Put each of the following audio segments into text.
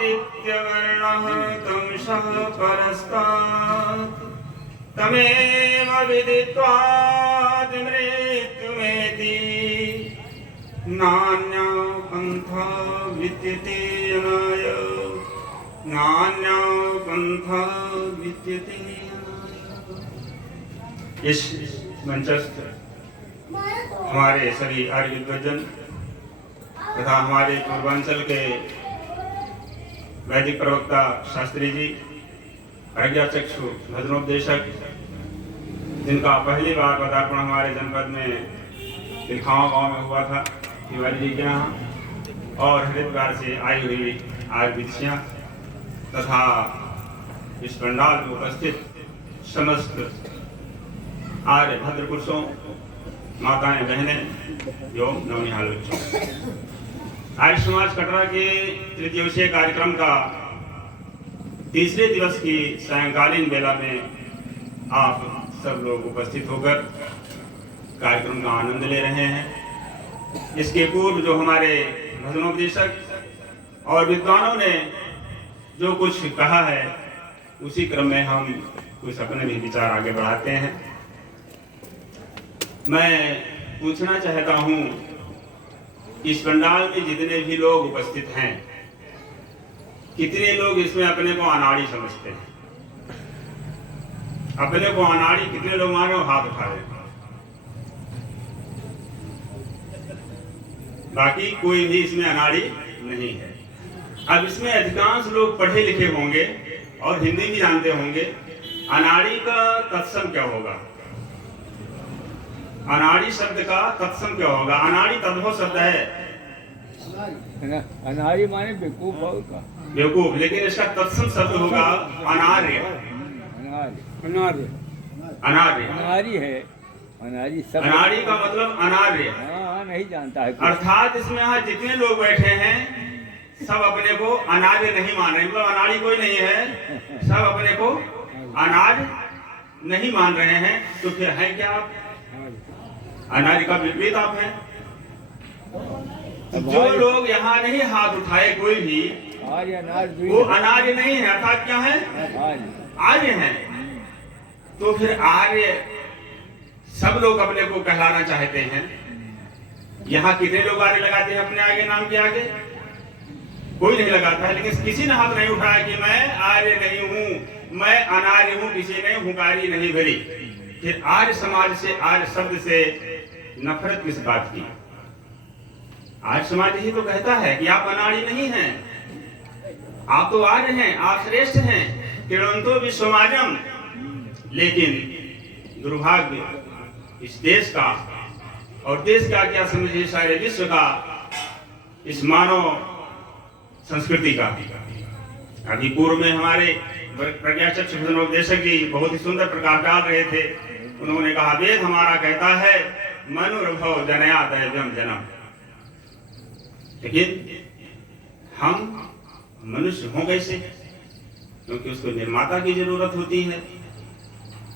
आदित्यवर्णः तमसः परस्तात् तमेव विदित्वा मृत्युमेति नान्या पन्था विद्यते अनाय नान्या पन्था विद्यते अनाय। इस मंचस्थ हमारे सभी आर्य विद्वजन तथा हमारे पूर्वांचल के वैदिक प्रवक्ता शास्त्री जी, प्रज्ञाचक्षु भजनोपदेशक, जिनका पहली बार पदार्पण हमारे जनपद में तिलखावा गांव में हुआ था तिवारी जी के यहाँ, और हरिद्वार से आई हुई आर्य विद्यार्थियां तथा इस पंडाल में उपस्थित समस्त आर्य भद्र पुरुषों, माताएं, बहनें एवं नवनिहाल बच्चों, आर्य समाज कटरा के तृतीय दिवसीय कार्यक्रम का तीसरे दिवस की सायंकालीन बेला में आप सब लोग उपस्थित होकर कार्यक्रम का आनंद ले रहे हैं। इसके पूर्व जो हमारे भजनोपदेशक और विद्वानों ने जो कुछ कहा है, उसी क्रम में हम कुछ अपने भी विचार आगे बढ़ाते हैं। मैं पूछना चाहता हूं, इस पंडाल में जितने भी लोग उपस्थित हैं, कितने लोग इसमें अपने को अनाड़ी समझते हैं? अपने को अनाड़ी कितने लोग मानो? हाथ उठाए। बाकी कोई भी इसमें अनाड़ी नहीं है। अब इसमें अधिकांश लोग पढ़े लिखे होंगे और हिंदी भी जानते होंगे। अनाड़ी का तत्सम क्या होगा? अनाड़ी शब्द का तत्सम क्या होगा? अनाड़ी तद्भव शब्द है। अनाड़ी माने बेवकूफ होगा। बेवकूफ, लेकिन इसका तत्सम शब्द होगा अनार्य। अनार्य अनार्य अनारी है। अनारी सब अनाड़ी का मतलब अनार्य। हाँ, नहीं जानता है। अर्थात इसमें यहाँ जितने लोग बैठे हैं सब अपने को अनार्य नहीं मान रहे, मतलब अनाड़ी कोई नहीं है, सब अपने को अनार्य नहीं मान रहे हैं। तो फिर है क्या आप? अनार्य का विपरीत आप हैं। जो लोग यहाँ नहीं हाथ उठाए कोई भी, वो अनार्य नहीं है, अर्थात क्या है? आर्य हैं। तो फिर आर्य सब लोग अपने को कहलाना चाहते हैं। यहाँ कितने लोग आर्य लगाते हैं अपने आगे, नाम के आगे? कोई नहीं लगाता है। लेकिन किसी ने हाथ नहीं उठाया कि मैं आर्य नहीं हूँ, मैं अनार्य हूँ, किसी ने हुंकारी नहीं भरी। फिर आर्य समाज से, आर्य शब्द से नफरत किस बात की? आर्य समाज यही तो कहता है कि आप अनाड़ी नहीं हैं, आप तो आर्य हैं, आप श्रेष्ठ हैं, किरणतो विश्वमाजम। लेकिन दुर्भाग्य इस देश का, और देश का क्या समझिए सारे विश्व का, इस मानव संस्कृति का। अभी पूर्व में हमारे प्रज्ञाचक्षु भजनोपदेशक जी बहुत ही सुंदर प्रकाश डाल रहे थे। उन्होंने कहा, वेद हमारा कहता है मनुर्भव जनया दैव्यम जन्म। लेकिन हम मनुष्य हों कैसे? क्योंकि उसको निर्माता की जरूरत होती है,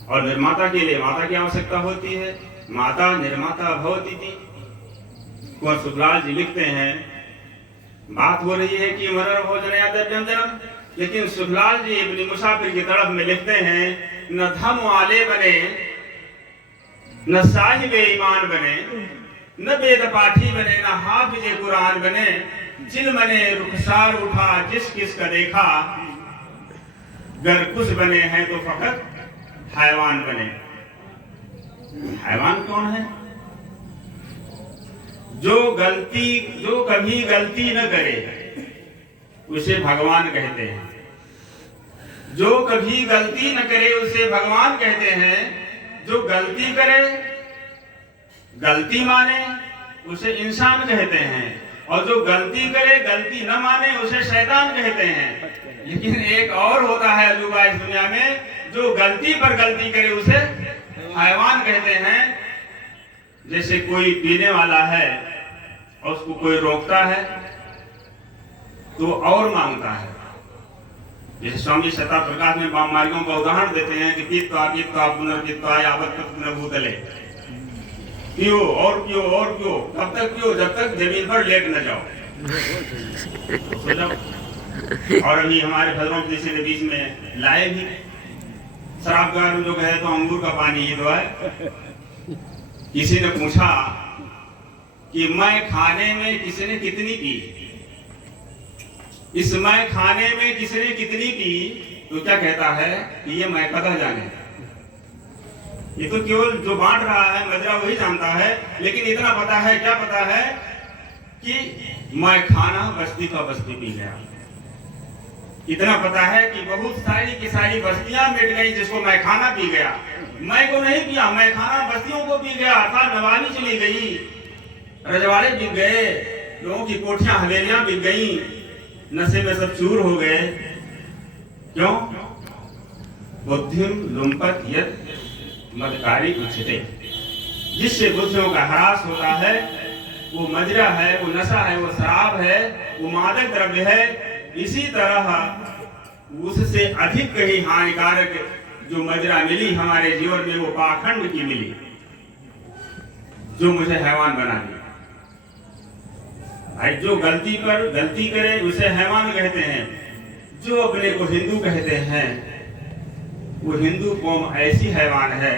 और निर्माता के लिए माता की आवश्यकता होती है। माता निर्माता भवती थी। कुंवर सुखलाल जी लिखते हैं, बात हो रही है कि मनुर्भव जनया दैव्यम जन्म, लेकिन सुखलाल जी अपनी मुसाफिर की तरफ में लिखते हैं, न धम वाले बने, न साहिब ईमान बने, न वेद पाठी बने, न हाफिज कुरान बने, जिन मने रुखसार उठा जिस किस का देखा, गर कुछ बने हैं तो फकत हैवान बने। हैवान कौन है? जो कभी गलती न करे उसे भगवान कहते हैं। जो कभी गलती न करे उसे भगवान कहते हैं। जो गलती करे, गलती माने, उसे इंसान कहते हैं। और जो गलती करे, गलती न माने, उसे शैतान कहते हैं। लेकिन एक और होता है अजूबा इस दुनिया में, जो गलती पर गलती करे उसे हैवान कहते हैं। जैसे कोई पीने वाला है और उसको कोई रोकता है तो और मांगता है। जैसे स्वामी सत्ता प्रकाश में मार्गों का उदाहरण देते हैं कि पित्वा पित्वा पुनर्पित्वा यावत् पुनर्भूतले, पियो और पियो और पियो, कब तक पियो? जब तक जमीन पर लेट न जाओ। सो जाओ। और अभी हमारे भद्रों किसी के बीच में लाए भी शराब का जो है तो अंगूर का पानी ये तो है। किसी ने पूछा कि मैं खाने में किसने कितनी पी, इस मैं खाने में किसने कितनी पी, तो क्या कहता है कि ये मैं कदा जाने। ये तो केवल जो बांट रहा है मदिरा वही जानता है, लेकिन इतना पता है, क्या पता है कि मैं खाना बस्ती का बस्ती पी गया। इतना पता है कि बहुत सारी की सारी बस्तियां मिट गई जिसको मैं खाना पी गया। मैं को नहीं पिया, मैं खाना बस्तियों को पी गया। अर्थात नवाबी चली गई, रजवाड़े बिक गए, लोगों की कोठियां हवेलियां बिक गई, नशे में सब चूर हो गए। क्यों? बुद्धिम लुम्पत यत् मदकारी उच्चते। जिससे बुद्धियों का ह्रास होता है वो मदिरा है, वो नशा है, वो शराब है, वो मादक द्रव्य है। इसी तरह उससे अधिक कहीं हानिकारक जो मदिरा मिली हमारे जीवन में वो पाखंड की मिली, जो मुझे हैवान बना दिया। भाई जो गलती पर गलती करे उसे हैवान कहते हैं। जो अपने को हिंदू कहते हैं वो हिंदू कौम ऐसी हैवान है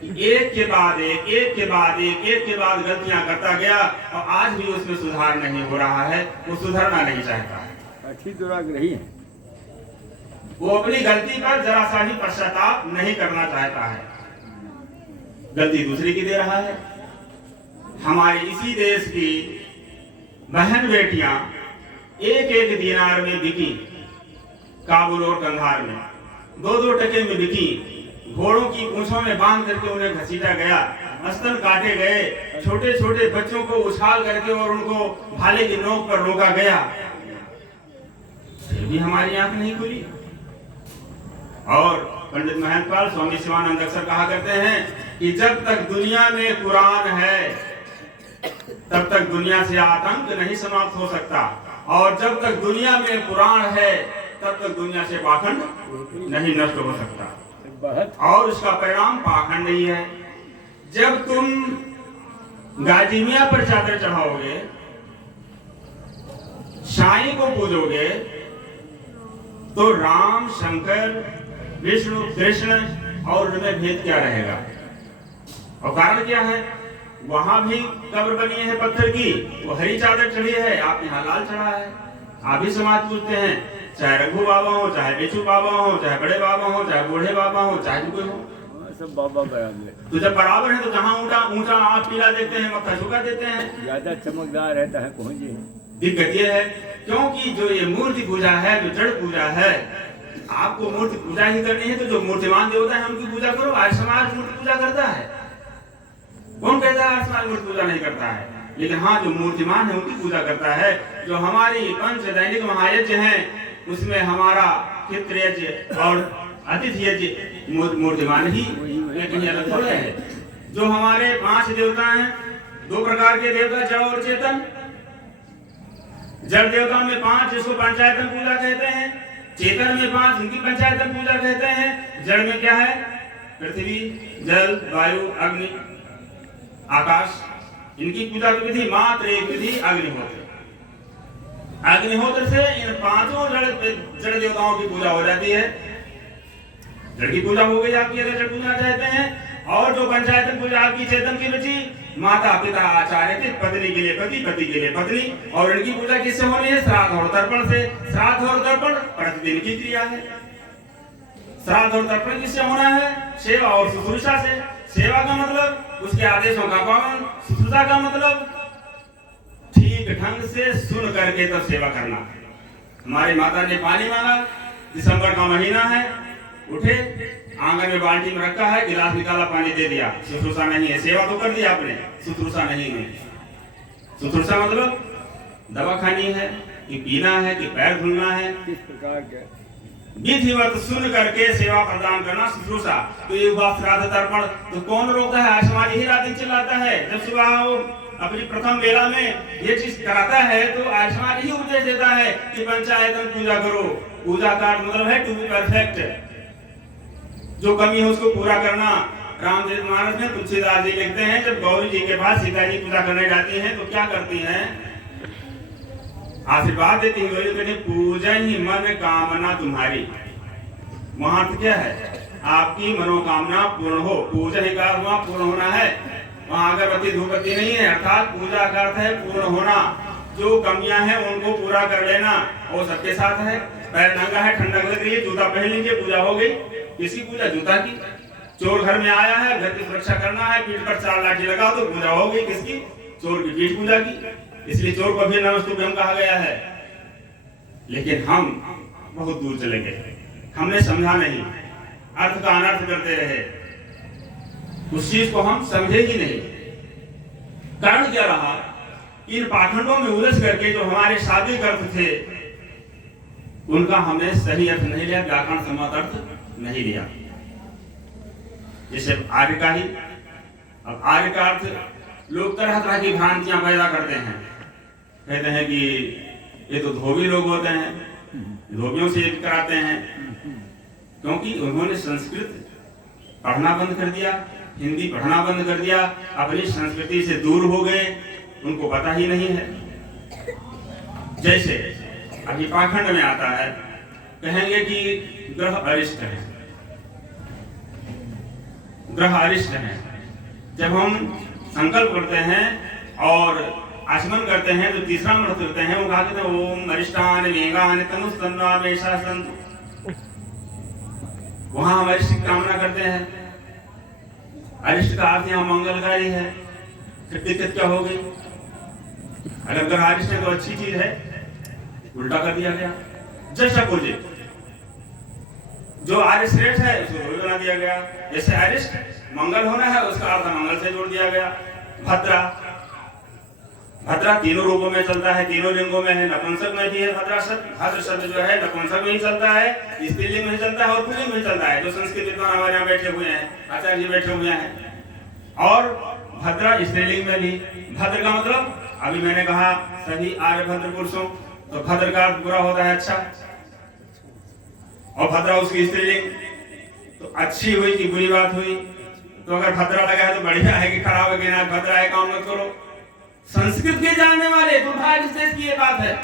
कि एक के बाद एक, एक के बाद एक, एक के बाद गलतियां करता गया और आज भी उसमें सुधार नहीं हो रहा है। वो सुधरना नहीं चाहता है, अच्छी दुराग्रही है। वो अपनी गलती पर जरा सा भी पश्चाताप नहीं करना चाहता है, गलती दूसरी की दे रहा है। हमारे इसी देश की बहन बेटियां एक एक दिनार में बिकी, काबुल और कंधार में 2-2 टके में बिकी। घोड़ों की पूंछों में बांध करके उन्हें घसीटा गया, स्तन काटे गए, छोटे छोटे बच्चों को उछाल करके और उनको भाले की नोक पर रोका गया। फिर भी हमारी आंख नहीं खुली। और पंडित महंतपाल स्वामी शिवानंद अक्सर कहा करते हैं कि जब तक दुनिया में कुरान है तब तक दुनिया से आतंक नहीं समाप्त हो सकता, और जब तक दुनिया में कुरान है तब तक दुनिया से पाखंड नहीं नष्ट हो सकता। और उसका परिणाम पाखंड ही है। जब तुम गाजी मियां पर चादर चढ़ाओगे, साईं को पूजोगे, तो राम, शंकर, विष्णु, कृष्ण और उनमें भेद क्या रहेगा? और कारण क्या है? वहां भी कब्र बनी है पत्थर की, वो हरी चादर चढ़ी है, आप यहाँ लाल चढ़ा है। आप भी समाज पूछते हैं, चाहे रघु बाबा हो, चाहे बेचू बाबा हो, चाहे बड़े बाबा हो, चाहे बूढ़े बाबा हो, चाहे जो कोई हो, सब बाबा बराबर। तो जब बराबर है तो जहाँ ऊंचा ऊंचा आप पीला देते हैं, मक्खा झुका देते हैं। ज्यादा चमकदार रहता है पहुंचे। दिक्कत ये है क्योंकि जो ये मूर्ति पूजा है, जो जड़ पूजा है, आपको मूर्ति पूजा ही करनी है तो जो मूर्तिमान देवता है उनकी पूजा करो। आज समाज मूर्ति पूजा करता है, कौन कहता है आज समाज मूर्ति पूजा नहीं करता है? लेकिन हाँ, जो मूर्तिमान है उनकी पूजा करता है। जो हमारी पंच दैनिक महायज्ञ हैं उसमें हमारा पितृ यज्ञ और अतिथि यज्ञ मूर्तिमान ही कहीं अलग थोड़े है। जो हमारे 5 देवता हैं, 2 प्रकार के देवता, जड़ और चेतन। जड़ देवता में 5 जिसको पंचायतन पूजा कहते हैं, चेतन में 5 उनकी पंचायतन पूजा कहते हैं। जड़ में क्या है? पृथ्वी, जल, वायु, अग्नि, आकाश। इनकी पूजा की विधि मात्र एक विधि, अग्निहोत्र। अग्निहोत्र से इन 5 जड़ देवताओं की पूजा हो जाती है। जड़ की पूजा हो गई आपकी, अगर जड़ पूजा चाहते हैं। और जो पंचायतन पूजा आपकी चेतन की बची, माता, पिता, आचार्य, पत्नी के लिए पति, पति के लिए पत्नी। और इनकी पूजा किससे होनी है? श्राद्ध और तर्पण से। श्राद्ध और तर्पण प्रतिदिन की क्रिया है। श्राद्ध और तर्पण किससे होना है? सेवा और शुश्रूषा से। सेवा का मतलब उसके आदेशों का पालन, शुश्रूषा का मतलब ठीक ढंग से सुन करके तब सेवा करना। हमारी माता ने पानी मांगा, दिसंबर का महीना है, उठे, आंगन में बाल्टी में रखा है, गिलास निकाला, पानी दे दिया। शुश्रूषा नहीं है। सेवा तो कर दी आपने, शुश्रूषा नहीं है। शुश्रूषा मतलब दवा खानी है कि पीना है कि पैर धुलना है, किस प्रकार के विधिवत सुन करके सेवा प्रदान करना शुश्रूषा। तो ये हुआ श्राद्ध तर्पण। तो कौन रोकता है? आज समाज यही रात दिन चिल्लाता है। जब सुबह वो अपनी प्रथम बेला में ये चीज कराता है तो आज समाज यही उपदेश देता है कि पंचायतन पूजा करो। पूजा का मतलब है टू बी परफेक्ट, जो कमी है उसको पूरा करना। रामचरितमानस में तुलसीदास जी लिखते हैं, जब गौरी जी के पास सीता जी पूजा करने जाती हैं तो क्या करती हैं? आशीर्वाद देती हुई कहते पूजन ही मन कामना तुम्हारी। वहां तो क्या है, आपकी मनोकामना पूर्ण हो। पूजन ही का वहां पूर्ण होना है, वहां अगरबत्ती धूपबत्ती नहीं है। अर्थात पूजा का अर्थ है पूर्ण होना। जो कमियां हैं उनको पूरा कर लेना, वो सबके साथ है। पैर नंगा है, ठंडक लग रही है, जूता पहन लीजिए, पूजा हो गई। किसी पूजा जूता की। चोर घर में आया है, घर की सुरक्षा करना है, पीठ पर 4 लाठी लगा तो पूजा हो गई। किसकी? चोर की पीठ पूजा की। इसलिए चोर को भी नमस्तुभ्यम कहा गया है। लेकिन हम बहुत दूर चले गए, हमने समझा नहीं, अर्थ का अनर्थ करते रहे, उस चीज को हम समझे ही नहीं। कारण क्या रहा? इन पाखंडों में उलझ करके जो हमारे शाब्दिक अर्थ थे उनका हमने सही अर्थ नहीं लिया, व्याकरण सम्मत अर्थ नहीं लिया। जैसे आर्य का ही, अब आर्य का अर्थ लोग तरह तरह की भ्रांतियां पैदा करते हैं। कहते हैं कि ये तो धोबी लोग होते हैं, धोबियों से एक कराते हैं, क्योंकि उन्होंने संस्कृत पढ़ना बंद कर दिया, हिंदी पढ़ना बंद कर दिया, अपनी संस्कृति से दूर हो गए, उनको पता ही नहीं है। जैसे अभी पाखंड में आता है, कहेंगे कि ग्रह अरिष्ट है, ग्रह अरिष्ट है। जब हम संकल्प करते हैं और आचमन करते हैं तो तीसरा मंत्र करते हैं, वो कहा कहते हैं ओम अरिष्टान वेगान तनुस्तन्वामेषा सन्तु। वहां हम अरिष्ट की कामना करते हैं। अरिष्ट का अर्थ यहाँ मंगलकारी है। फिर दिक्कत क्या हो गई? अगर ग्रह अरिष्ट है तो अच्छी चीज है, उल्टा कर दिया गया। जस्ट अपोजिट, जो आर्य श्रेष्ठ है उसको धोबी बना दिया गया। जैसे अरिष्ट मंगल होना है, उसका अर्थ मंगल से जोड़ दिया गया। भद्रा, भद्रा तीनों रूपों में चलता है, तीनों लिंगों में है, नपुंसक में भी है भद्रा शब्द। भद्र शब्द जो है नपुंसक में ही चलता है, स्त्रीलिंग में ही चलता है और पुल्लिंग में ही चलता है। जो संस्कृत विद्वान हमारे यहाँ बैठे हुए हैं, आचार्य जी बैठे हुए हैं। और भद्रा स्त्रीलिंग में भी। भद्र का मतलब अभी मैंने कहा सभी आर्य भद्र पुरुषों, तो भद्र का अर्थ बुरा होता है अच्छा, और भद्रा उसकी स्त्रीलिंग, तो अच्छी हुई कि बुरी बात हुई? तो अगर भद्रा लगा है तो बढ़िया है कि खराब है कि ना? भद्रा है, काम मत करो। संस्कृत के जानने वाले, दुर्भाग्य से की ये बात है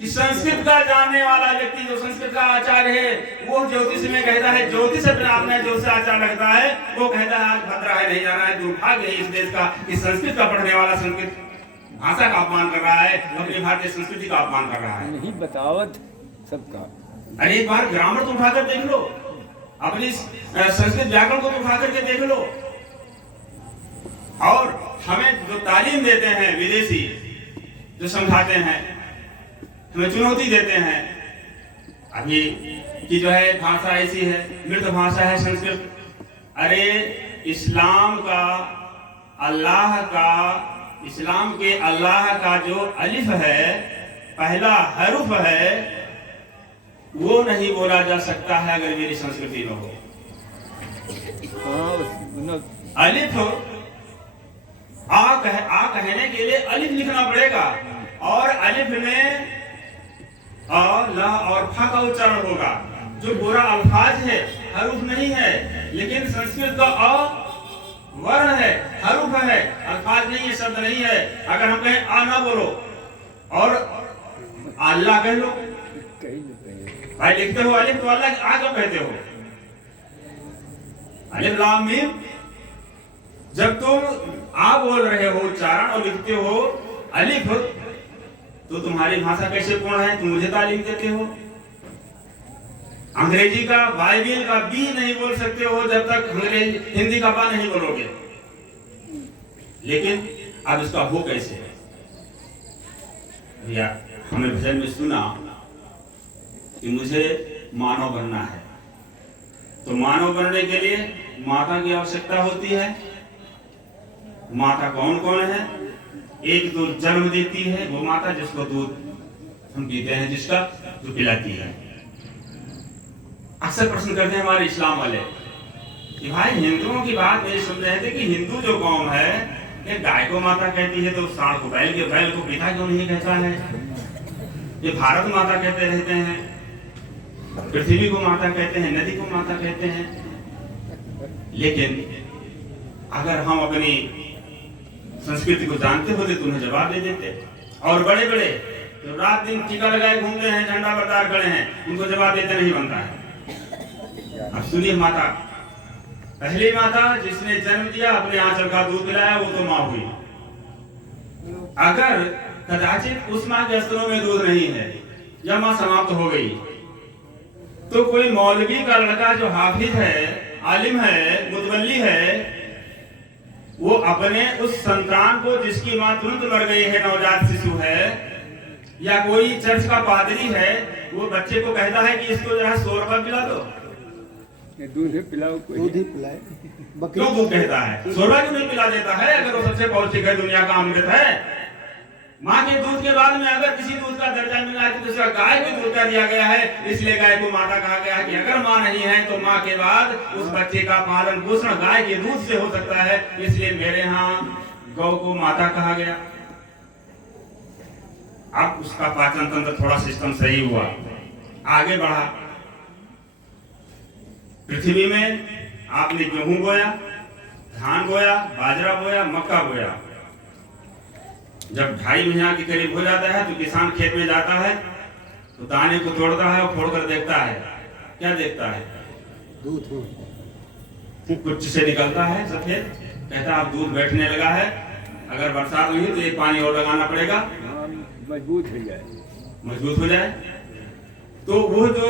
कि संस्कृत का जानने वाला व्यक्ति जो संस्कृत का आचार्य है, वो ज्योतिष में कहता है, ज्योतिष अपने आप में जो से आचार्य लगता है, वो कहता है आज भद्रा है, नहीं जाना है। दुर्भाग्य है इस देश का कि संस्कृत का पढ़ने वाला संस्कृत भाषा का अपमान कर रहा है, अपनी भारतीय संस्कृति का अपमान कर रहा है। नहीं बतावत सबका। अरे एक बार ग्रामर तो उठाकर देख लो, अपनी संस्कृत व्याकरण को उठाकर के देख लो। और हमें जो तालीम देते हैं विदेशी, जो समझाते हैं, हमें चुनौती देते हैं अभी कि जो है भाषा ऐसी है, मृत भाषा है संस्कृत। अरे इस्लाम का अल्लाह का, इस्लाम के अल्लाह का जो अलिफ है, पहला हरूफ है, वो नहीं बोला जा सकता है अगर मेरी संस्कृति में हो। अलिफ आ कहने के लिए अलिफ लिखना पड़ेगा, और अलिफ में अ, ल और फ का उच्चारण होगा। जो पूरा अल्फाज है, हरूफ नहीं है, लेकिन संस्कृत का अ वर्ण है, हरूफ है, अल्फाज नहीं है, शब्द नहीं है। अगर हम कहें आ ना बोलो और अल्लाह कह लो, भाई लिखते हो अलिफ तो अल्लाह आ कब कहते हो? अलिफ लाम मीम। जब तुम आ बोल रहे हो उच्चारण और लिखते हो अलिफ, तो तुम्हारी भाषा कैसे पूर्ण है? तुम मुझे तालीम देते हो। अंग्रेजी का बाइबिल का बी नहीं बोल सकते हो जब तक हिंदी का बा नहीं बोलोगे। लेकिन अब इसका हो कैसे? भैया हमने भजन में सुना कि मुझे मानव बनना है, तो मानव बनने के लिए माता की आवश्यकता होती है। माता कौन कौन है? एक तो जन्म देती है वो माता, जिसको दूध हम पीते हैं, जिसका जो पिलाती है। अक्सर प्रश्न करते हैं हमारे इस्लाम वाले कि भाई हिंदुओं की बात नहीं सुन रहे थे कि हिंदू जो कौम है, ये गाय को माता कहती है तो सांड को बैल को पिता क्यों नहीं कहता है? ये भारत माता कहते रहते हैं, पृथ्वी को माता कहते हैं, नदी को माता कहते हैं। लेकिन अगर हम अपनी संस्कृति को जानते होते तो उन्हें जवाब दे देते। और बड़े बड़े तो रात दिन टीका लगाए घूमते हैं, झंडा बरदार खड़े हैं, उनको जवाब देते नहीं बनता है। अब सुनिए माता, पहली माता जिसने जन्म दिया, अपने आंचल का दूध पिलाया, वो तो माँ हुई। अगर कदाचित उस माँ के स्तनों में दूध नहीं है या माँ समाप्त हो गई, तो कोई मौलवी का लड़का जो हाफिज है, आलिम है, मुतवल्ली है, वो अपने उस संतान को जिसकी माँ तुरंत मर गई है, नवजात शिशु है, या कोई चर्च का पादरी है, वो बच्चे को कहता है कि इसको जरा 100 रुपया पिला दो, दूध पिलाओ, दूध ही पिलाए। क्यों दूध कहता है? 100 रुपया क्यों नहीं पिला देता है? अगर वो सबसे पौष्टिक है, दुनिया का अमृत है। माँ के दूध के बाद में अगर किसी दूध का दर्जा मिला है तो दूसरा गाय के दूध का दिया गया है, इसलिए गाय को माता कहा गया है कि अगर माँ नहीं है तो माँ के बाद उस बच्चे का पालन पोषण गाय के दूध से हो सकता है, इसलिए मेरे यहाँ गौ को माता कहा गया। अब उसका पाचन तंत्र थोड़ा सिस्टम सही हुआ, आगे बढ़ा। पृथ्वी में आपने गेहूं बोया, धान बोया, बाजरा बोया, मक्का बोया। जब 2.5 महीना के करीब हो जाता है तो किसान खेत में जाता है, तो दाने को तोड़ता है और फोड़कर देखता है, क्या देखता है? दूध कुछ से निकलता है सफेद, कहता है अब दूध बैठने लगा है, अगर बरसात नहीं तो एक पानी और लगाना पड़ेगा, मजबूत हो जाए, मजबूत हो जाए। तो वो जो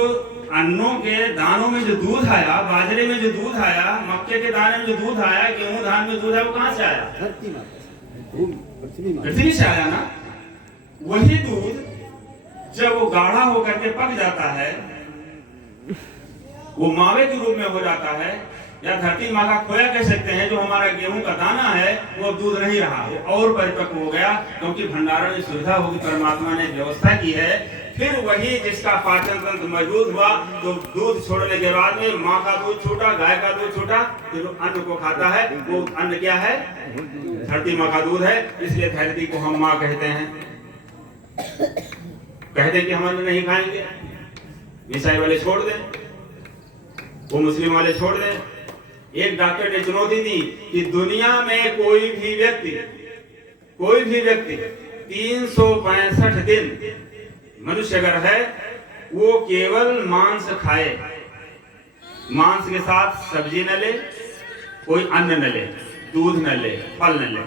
अन्नों के दानों में जो दूध आया, बाजरे में जो दूध आया, मक्के के दाने में जो दूध आया, गेहूं धान में दूध आया, वो कहाँ से आया? धरती माता से, पृथ्वी से आया ना। वही दूध जब वो गाढ़ा होकर के पक जाता है, वो मावे के रूप में हो जाता है, या धरती माँ का खोया कह सकते हैं, जो हमारा गेहूं का दाना है वो दूध नहीं रहा, वो और परिपक्व हो गया, क्योंकि भंडारण में सुविधा होगी, परमात्मा ने व्यवस्था की है। फिर वही जिसका पाचन तंत्र मजबूत हुआ, तो दूध छोड़ने के बाद में माँ का दूध छूटा, गाय का दूध छूटा, फिर अन्न को खाता है। वो अन्न क्या है? धरती माँ का दूध है। इसलिए धरती को हम माँ कहते हैं। कहते कि हम अन्न नहीं खाएंगे, ईसाई वाले छोड़ दें, वो मुस्लिम वाले छोड़ दें। एक डॉक्टर ने चुनौती दी कि दुनिया में कोई भी व्यक्ति 365 दिन मनुष्य अगर है, वो केवल मांस खाए, मांस के साथ सब्जी न ले, कोई अन्न न ले, दूध न ले, फल न ले,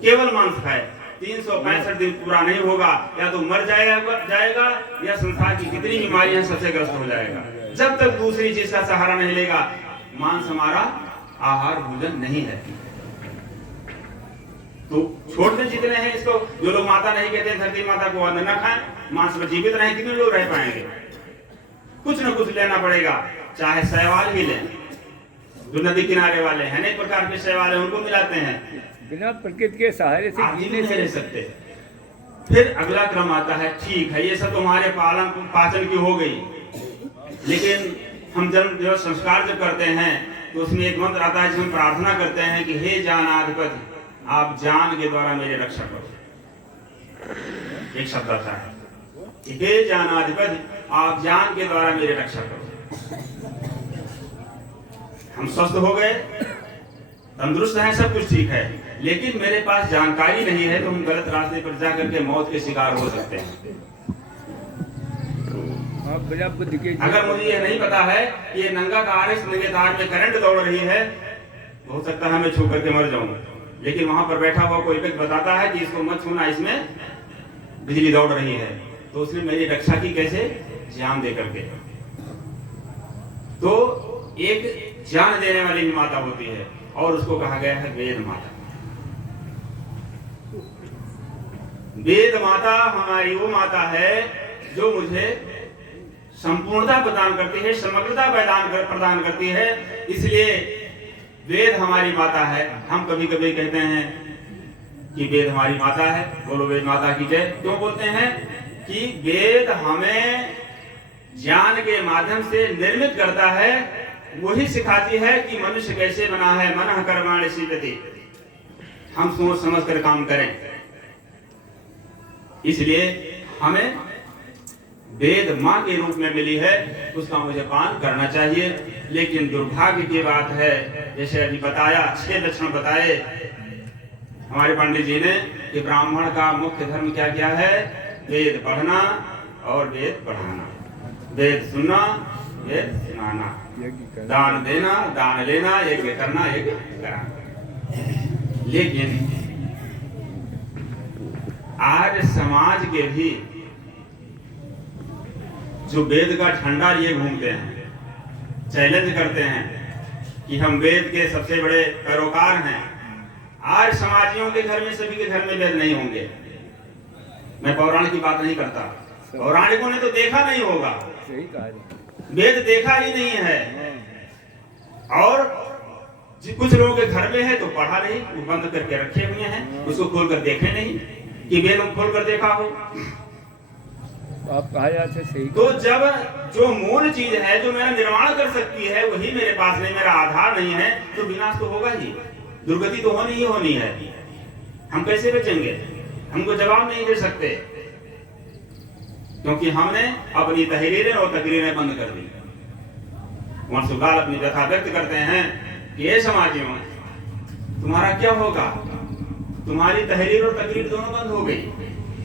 केवल मांस खाए, 365 दिन पूरा नहीं होगा, या तो मर जाएगा या संसार की कितनी बीमारियां सबसे ग्रस्त हो जाएगा। जब तक दूसरी चीज का सहारा नहीं लेगा, मांस हमारा आहार भोजन नहीं है। तो छोड़ दे जितने हैं इसको। जो लोग माता नहीं कहते, धरती माता को अन्न न खाएं, मांस पर जीवित रहें, कितने लोग रह पाएंगे? कुछ न कुछ लेना पड़ेगा, चाहे शैवाल ही लें, जो नदी किनारे वाले हैं, अनेक प्रकार के शैवाल हैं, उनको मिलाते हैं। बिना प्रकृति के सहारे से जीने नहीं रह सकते। फिर अगला क्रम आता है, ठीक है ये सब तुम्हारे पालन पाचन की हो गई, लेकिन हम जब संस्कार जब करते हैं तो उसमें एक मंत्र आता है जिसमें प्रार्थना करते हैं कि हे जानाधिपति, आप जान के द्वारा मेरे रक्षा करो। एक शब्द आता है, हे जानाधिपति, आप जान के द्वारा मेरे रक्षा करो। हम स्वस्थ हो गए, तंदुरुस्त हैं, सब कुछ ठीक है, लेकिन मेरे पास जानकारी नहीं है, तो हम गलत रास्ते पर जाकर के मौत के शिकार हो सकते हैं। अगर मुझे ये नहीं पता है कि ये नंगा तार है, इस नंगे तार में करंट दौड़ रही है, तो हो सकता है मैं छू करके मर जाऊं, लेकिन वहां पर बैठा हुआ कोई व्यक्ति बताता है कि इसको मत छूना, इसमें बिजली दौड़ रही है, तो उसने मेरी रक्षा की कैसे? जान दे करके। तो एक जान देने वाली भी माता होती है, और उसको कहा गया है वेद माता। वेद माता हमारी वो माता है जो मुझे संपूर्णता प्रदान करती है, समग्रता प्रदान करती है। इसलिए वेद हमारी माता है। हम कभी कभी कहते हैं कि वेद हमारी माता है, बोलो वेद माता की जय। क्यों बोलते हैं? कि वेद हमें ज्ञान के माध्यम से निर्मित करता है, वही सिखाती है कि मनुष्य कैसे बना है। मनः कर्माणि सिद्ध्यति, हम सोच समझ कर काम करें। इसलिए हमें वेद माँ के रूप में मिली है, उसका मुझे पालन करना चाहिए। लेकिन दुर्भाग्य की बात है, जैसे अभी बताया, 6 लक्षण बताए हमारे पंडित जी ने, कि ब्राह्मण का मुख्य धर्म क्या क्या है? वेद पढ़ना और वेद पढ़ाना, वेद सुनना, वेद सुनाना, यज्ञ कर दान देना, दान लेना, यज्ञ करना, यज्ञ कराना। लेकिन आज समाज के भी जो वेद का झंडा लिए घूमते हैं, चैलेंज करते हैं कि हम वेद के सबसे बड़े पैरोकार हैं, आज समाजियों के घर में, सभी के घर में वेद नहीं होंगे। मैं पौराणिक की बात नहीं करता, पौराणिकों ने तो देखा नहीं होगा, सही कहा जी। वेद देखा ही नहीं है, और कुछ लोगों के घर में है तो पढ़ा नहीं, वो बंद करके रखे हुए हैं, उसको खोल कर देखे नहीं कि वेद खोल कर देखा हो। आप कहा जाते सही। तो जब जो मूल चीज है जो मेरा निर्माण कर सकती है वही मेरे पास नहीं, मेरा आधार नहीं है, तो विनाश तो होगा ही, दुर्गति तो होनी ही होनी है। हम कैसे बचेंगे? हमको जवाब नहीं दे सकते, क्योंकि हमने अपनी तहरीरें और तकरीरें बंद कर दी। वंशुगाल अपनी व्यथा व्यक्त करते हैं कि ये समाजियों, तुम्हारा क्या होगा? तुम्हारी तहरीर और तकरीर दोनों बंद हो गई,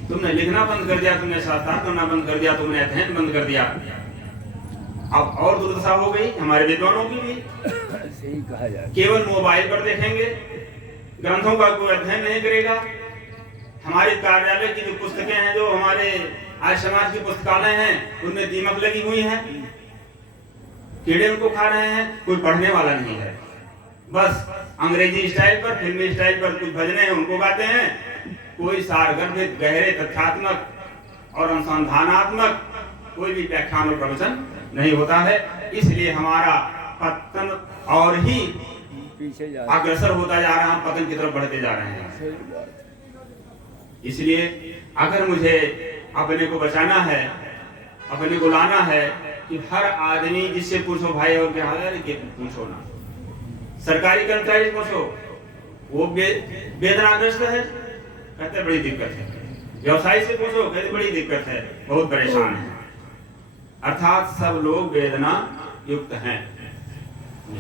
तुमने लिखना बंद कर दिया, तुमने शास्त्रार्थ करना बंद कर दिया, तुमने अध्ययन बंद कर दिया। अब और दुर्दशा हो गई हमारे विद्वानों की भी। सही कहा जाए। केवल मोबाइल पर देखेंगे, ग्रंथों का कोई अध्ययन नहीं करेगा। हमारे कार्यालय की जो पुस्तकें हैं, जो हमारे आज समाज की पुस्तकालय हैं, उनमें दीमक लगी हुई है, कीड़े उनको खा रहे हैं, कोई पढ़ने वाला नहीं है। बस अंग्रेजी स्टाइल पर, फिल्मी स्टाइल पर कुछ भजने हैं उनको गाते हैं, कोई सारगर्भित, गहरे, तथ्यात्मक और अनुसंधानात्मक कोई भी व्याख्यान और प्रवचन नहीं होता है। इसलिए हमारा पतन और ही पीछे जा अग्रसर होता जा रहा है, पतन की तरफ बढ़ते जा रहे हैं। सही बात। इसलिए अगर मुझे अपने को बचाना है, अपने को लाना है, कि हर आदमी जिससे पूछो भाई और क्या हाल है, कि पूछो ना, सरकारी कर्मचारी पूछो, वो वेदनाग्रस्त है, कहते बड़ी दिक्कत है। व्यवसायी से पूछो, कहते बड़ी दिक्कत है, बहुत परेशान है। अर्थात सब लोग वेदना युक्त हैं।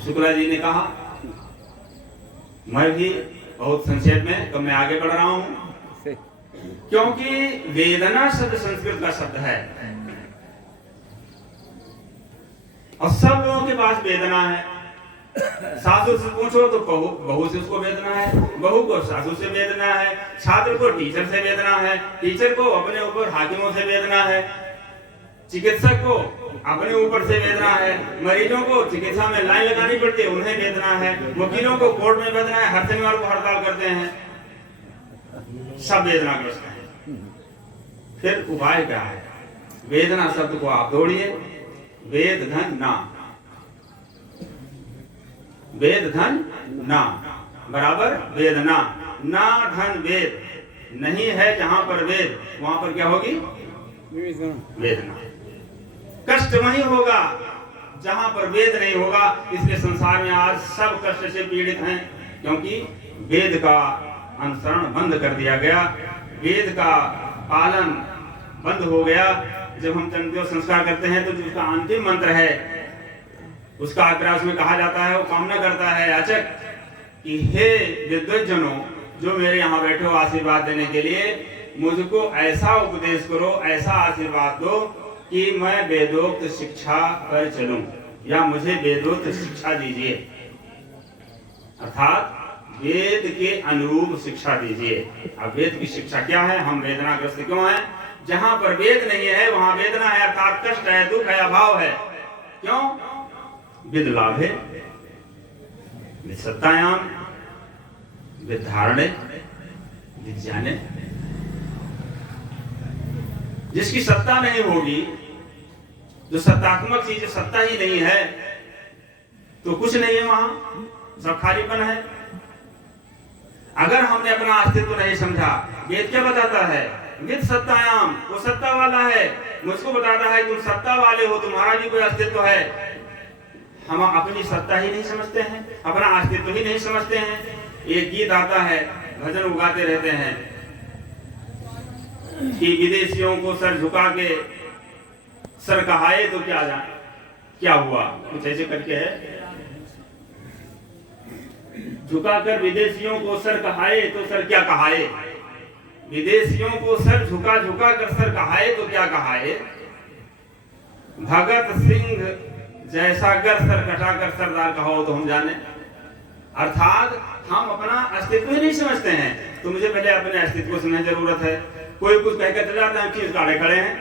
शुक्ला जी ने कहा, मैं भी बहुत संक्षेप में, तो मैं आगे बढ़ रहा हूं, सही। क्योंकि वेदना शब्द संस्कृत का शब्द है और सब लोगों के पास वेदना है। सासू से पूछो तो बहू से उसको वेदना है, बहू को सासू से वेदना है, छात्र को टीचर से वेदना है, टीचर को अपने ऊपर हाकिमों से वेदना है, चिकित्सक को अपने ऊपर से वेदना है, मरीजों को चिकित्सा में लाइन लगानी पड़ती है, उन्हें वेदना है, वकीलों को कोर्ट में वेदना है, हर शनिवार को हड़ताल करते हैं, सब वेदनाग्रस्त हैं। फिर उपाय क्या है? वेदना शब्द को आप तोड़िए, वेद धन ना, वेद धन ना बराबर वेदना, ना धन वेद, नहीं है जहां पर वेद वहां पर क्या होगी? वेदना। कष्ट वहीं होगा जहां पर वेद नहीं होगा। इसलिए संसार में आज सब कष्ट से पीड़ित हैं, क्योंकि वेद का अनुसरण बंद कर दिया गया, वेद का पालन बंद हो गया। जब हम चंद्रोदय संस्कार करते हैं तो जो उसका अंतिम मंत्र है, उसका आग्रह उसमें कहा जाता है, वो कामना करता है याचक कि हे विद्वज्जनों, जो मेरे यहाँ बैठे हो आशीर्वाद देने के लिए, मुझको ऐसा उपदेश करो, ऐसा आशीर्वाद दो कि मैं वेदोक्त शिक्षा पर चलूं, या मुझे वेदोक्त शिक्षा दीजिए, अर्थात वेद के अनुरूप शिक्षा दीजिए। अब वेद की शिक्षा क्या है? हम वेदनाग्रस्त क्यों हैं? जहां पर वेद नहीं है वहां वेदना है, अर्थात कष्ट है, दुख है, अभाव है। क्यों? विद लाभे, विद सत्तायाम, विद धारणे, विद ज्ञाने। जिसकी सत्ता नहीं होगी, जो सत्तात्मक चीज सत्ता ही नहीं है, तो कुछ नहीं है वहां, सब खालीपन है। अगर हमने अपना अस्तित्व नहीं समझा, वेद क्या बताता है? विद सत्तायाम, वो सत्ता वाला है, मुझको बताता है तुम सत्ता वाले हो, तुम्हारा भी कोई अस्तित्व है। हम अपनी सत्ता ही नहीं समझते हैं, अपना अस्तित्व ही नहीं समझते हैं। एक गीत आता है, भजन उगाते रहते हैं कि विदेशियों को सर झुका के सर कहाए तो क्या हुआ, कुछ ऐसे करके है, झुकाकर विदेशियों को सर कहाए तो सर क्या कहाए। विदेशियों को सर झुका झुका कर सर कहाए तो क्या कहाए, भगत सिंह जैसा गर सर कटा कर सरदार कहो तो हम जाने। अर्थात हम अपना अस्तित्व ही नहीं समझते हैं, तो मुझे पहले अपने अस्तित्व को समझने की जरूरत है। कोई कुछ कह कर चला जाता है, हम खींच काढ़े खड़े हैं।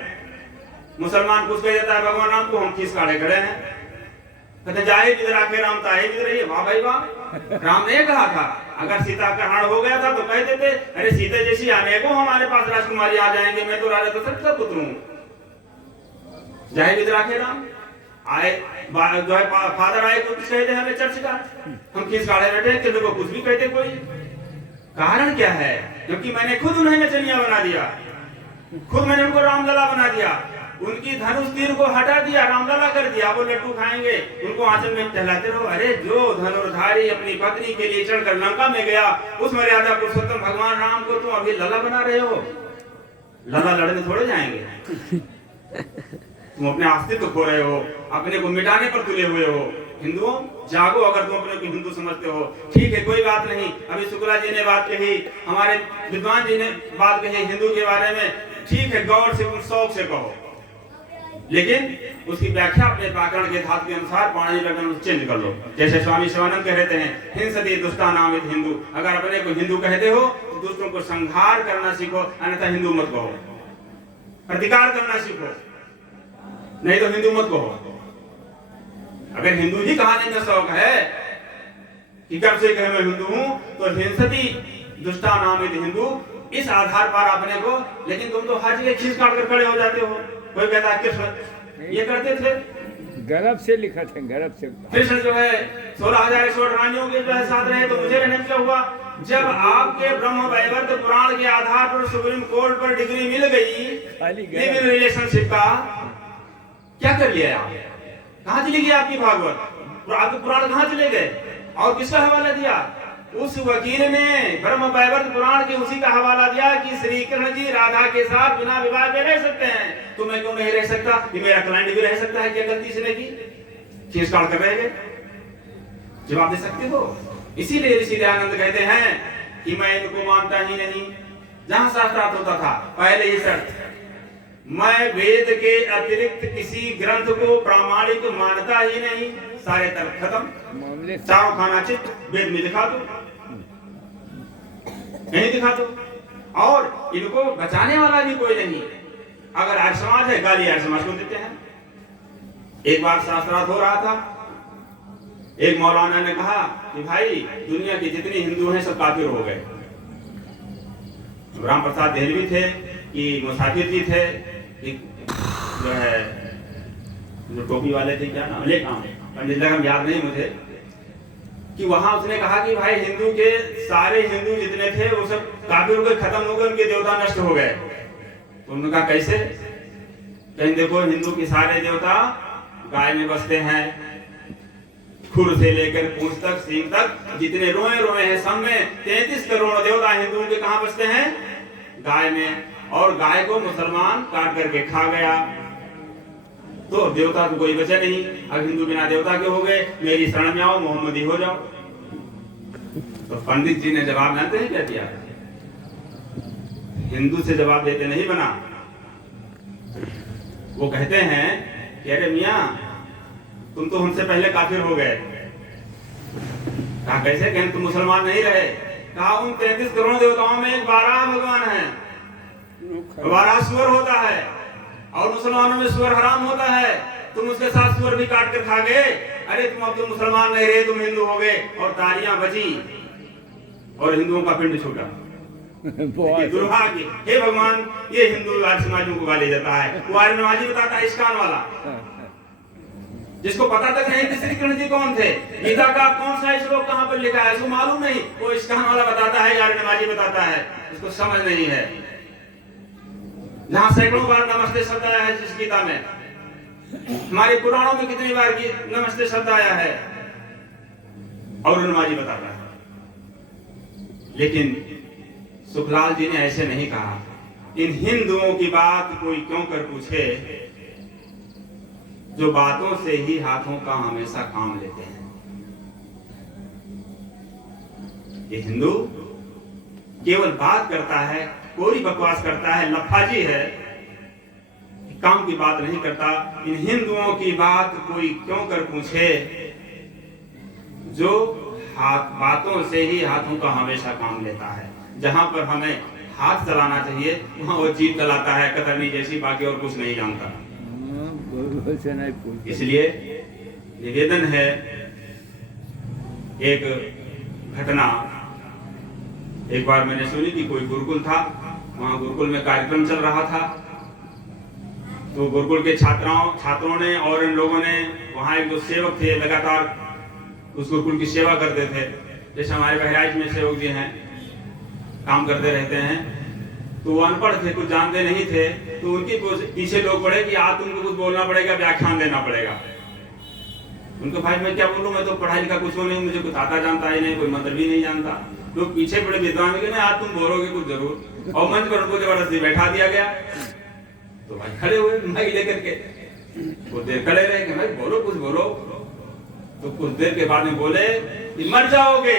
मुसलमान कुछ कह देता है भगवान राम को, हम खींच काढ़े खड़े हैं। कहते जाए जिधर आके राम ताहे जिधर रहिए। वाह भाई वाह, राम ने कहा था अगर सीता का हरण हो गया था तो कह देते अरे सीता जैसी आने को हमारे पास राजकुमारी आ जाएंगे, मैं तो राजा दशरथ का पुत्र हूँ। जाए जिधर आके राम आए, जो है फादर आए तो कुछ कहते हमें चर्च का, हम किस गाड़े बैठे किसी को कुछ भी कहते। कोई कारण क्या है? क्योंकि मैंने खुद उन्हें नचनिया बना दिया, खुद मैंने उनको रामलला बना दिया, उनकी धनुष तीर को हटा दिया, रामलला कर दिया। वो लड्डू खाएंगे, उनको आंचल में टहलाते रहो। अरे जो धनुर्धारी अपनी पत्नी के लिए चढ़कर लंका में गया, उस मर्यादा पुरुषोत्तम भगवान राम को तुम अभी लला बना रहे हो। लला लड़ने थोड़े जाएंगे, तुम अपने अस्तित्व खो रहे हो, अपने को मिटाने पर तुले हुए हो। हिंदुओं जागो, अगर तुम अपने को हिंदू समझते हो। ठीक है, कोई बात नहीं। अभी शुक्ला जी ने बात कही, हमारे विद्वान जी ने बात कही हिंदू के बारे में, ठीक है, गौर से शौक से कहो, लेकिन उसकी व्याख्या अपने व्याकरण के धातु के अनुसार पाणिनि व्याकरण चेंज कर लो। जैसे स्वामी शिवानंद कह रहते हैं हिंसति दुष्टानामित हिंदू। अगर अपने को हिंदू कहते हो तो दुष्टों को संहार करना सीखो, अन्यथा हिंदू मत कहो। प्रतिकार करना सीखो, नहीं तो हिंदू मत कहो। अगर हिंदू ही कहानी का शौक है कि कब से कहे मैं हिंदू हूं, तो हिंसति दुष्टानामित हिंदू इस आधार पर अपने को, लेकिन तुम तो हर जगह खींच काट कर खड़े हो जाते हो। कोई कहता है कृष्ण ये करते थे, गर्भ से लिखा था, गर्भ से। कृष्ण जो है 16,000 रानियों के जो है साथ रहे, तो मुझे रहने क्या हुआ? जब आपके ब्रह्म वैवर्त पुराण के आधार पर सुप्रीम कोर्ट पर डिग्री मिल गई लिव इन रिलेशनशिप का, क्या कर लिया आप? कहां चली गई आपकी भागवत? आपके पुराण कहां चले गए? और किसका हवाला दिया? उस वकील ने ब्रह्म वैवर्त पुराण के उसी का हवाला दिया कि श्री कृष्ण जी राधा के साथ बिना विवाह के रह सकते हैं, तो मैं क्यों नहीं रह सकता? कि मेरा क्लाइंट भी रह सकता है, क्या गलती इसने की? खींच काट कर रह गए, जवाब दे सकते हो। इसीलिए ऋषि दयानंद कहते हैं कि मैं इनको मानता ही नहीं। जहां शास्त्रार्थ होता था पहले ही शर्त, मैं वेद के अतिरिक्त किसी ग्रंथ को प्रामाणिक मानता ही नहीं। सारे तर्क खत्म, चारों खाना चित वेद में दिखा दो, नहीं दिखा दो, और इनको बचाने वाला भी कोई नहीं। अगर आर्य समाज है, गाली आर्य समाज को देते हैं। एक बार शास्त्रार्थ हो रहा था, एक मौलाना ने कहा कि भाई दुनिया के जितने हिंदू हैं सब काफिर हो गए। राम प्रसाद देहलवी थे कि मुसाफिर जी थे, जो है जो टोपी वाले थे, क्या नाम, पंडित लगम याद नहीं मुझे, कि वहां उसने कहा कि भाई हिंदू के सारे हिंदू जितने थे वो सब काफिर हो गए, खत्म हो गए, उनके देवता नष्ट हो गए। तो उन्होंने कहा कैसे? कहीं देखो हिंदू के सारे देवता गाय में बसते हैं, खुर से लेकर पूंछ तक, सींग तक, जितने रोए रोए हैं सब में 33 करोड़ देवता हिंदुओं के कहां बसते हैं? गाय में। और गाय को मुसलमान काट करके खा गया, तो देवता तो कोई बचा नहीं। अब हिंदू बिना देवता के हो गए, मेरी शरण में आओ, मोहम्मदी हो जाओ। तो पंडित जी ने जवाब जानते हैं क्या दिया? हिंदू से जवाब देते नहीं बना। वो कहते हैं कि अरे मियां तुम तो हमसे पहले काफिर हो गए। कहा कैसे? कहते तुम मुसलमान नहीं रहे। कहा उन 33 करोड़ देवताओं में एक 12 भगवान है, 12 सुअर होता है, और मुसलमानों में सुअर हराम होता है। तुम उसके साथ सुअर भी काट कर खा गए। अरे तुम अब तुम मुसलमान नहीं रहे, तुम हिंदू हो गए, और तालियां बजी और हिंदुओं का पिंड छूटा। दुर्भाग्य, हे भगवान, ये हिंदू आर्य समाजों को गाली देता है। वो आर्य नमाजी बताता है, इस्कान वाला, जिसको पता तक नहीं कि श्री कृष्ण जी कौन थे, गीता का कौन सा श्लोक कहां पर लिखा है, इसको मालूम नहीं। वो इस्कान वाला बताता है, आर्य नमाजी बताता है, इसको समझ नहीं है। जहां सैकड़ों बार नमस्ते शब्द आया है जिस गीता में, हमारे पुराणों में कितनी बार नमस्ते शब्द आया है, और नमाजी बताता है। लेकिन सुखलाल जी ने ऐसे नहीं कहा। इन हिंदुओं की बात कोई क्यों कर पूछे, जो बातों से ही हाथों का हमेशा काम लेते हैं। ये हिंदू केवल बात करता है, कोरी बकवास करता है, लफाजी है, काम की बात नहीं करता। इन हिंदुओं की बात कोई क्यों कर पूछे, जो हाथ बातों से ही हाथों का हमेशा काम लेता है। जहां पर हमें हाथ चलाना चाहिए वहां वो जीभ चलाता है कतरनी जैसी, बाकी और कुछ नहीं जानता। इसलिए निवेदन है, एक घटना एक बार मैंने सुनी कि कोई गुरुकुल था, वहां गुरुकुल में कार्यक्रम चल रहा था, तो गुरुकुल के छात्रों ने और इन लोगों ने, वहां एक जो सेवक थे लगातार उस गुरुकुल की सेवा करते थे, जैसे हमारे बहराइच में सेवक जी हैं, काम करते रहते हैं, तो वो अनपढ़ थे, कुछ जानते नहीं थे, तो उनके पीछे लोग पड़े कि आज तुमको कुछ बोलना पड़ेगा, व्याख्यान देना पड़ेगा। उनको भाई मैं क्या बोलूं, मैं तो पढ़ाई लिखा कुछ नहीं, मुझे कुछ आता जानता ही नहीं, कोई मंत्र भी नहीं जानता। लोग पीछे पड़े विद्वान के, आज तुम बोलोगे कुछ जरूर, और मंच पर उनको जबरदस्ती बैठा दिया गया। तो भाई खड़े हुए माइक लेकर के, कुछ देर खड़े रहे कि भाई बोलो कुछ बोलो। तो कुछ देर के बाद में बोले कि मर जाओगे,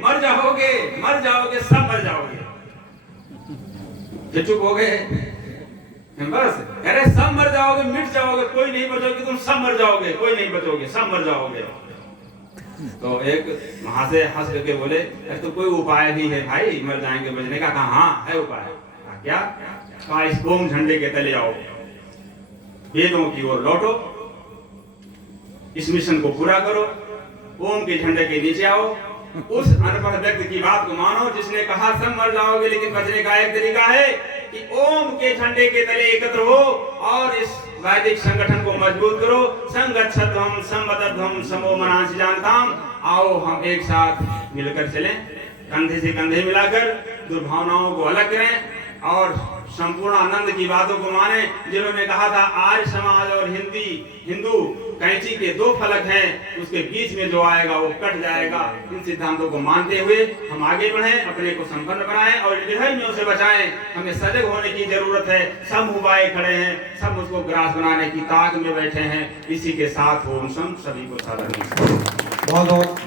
मर जाओगे, मर जाओगे, सब मर जाओगे। चुप हो गए, बस अरे सब मर जाओगे, मिट जाओगे, कोई नहीं बचोगे, तुम सब मर जाओगे, कोई नहीं बचोगे, सब मर जाओगे। तो एक वहां से हंस करके बोले तो कोई उपाय भी है भाई मर जाएंगे बचने का? कहा हाँ है उपाय। क्या? कहा इस ओम झंडे के तले आओ, वेदों की ओर लौटो, इस मिशन को पूरा करो, ओम के झंडे के नीचे आओ, उस अनपढ़ व्यक्ति की बात को मानो जिसने कहा सब मर जाओगे, लेकिन बचने का एक तरीका है कि ओम के झंडे के तले एकत्र हो और इस वैदिक संगठन को मजबूत करो। संगच्छध्वम संवदध्वम समो मनांसि जानताम, आओ हम एक साथ मिलकर चलें, कंधे से कंधे मिलाकर दुर्भावनाओं को अलग करें और संपूर्ण आनंद की बातों को माने। जिन्होंने कहा था आर्य समाज और हिंदू कैंची के दो फलक हैं, उसके बीच में जो आएगा वो कट जाएगा। इन सिद्धांतों को मानते हुए हम आगे बढ़ें, अपने को संपन्न बनाएं और निर्भयों से बचाएं। हमें सजग होने की जरूरत है। सब मुबाए खड़े हैं, सब उसको ग्रास बनाने की ताक में बैठे हैं। इसी के साथ ओम सभी को साधन। बहुत बहुत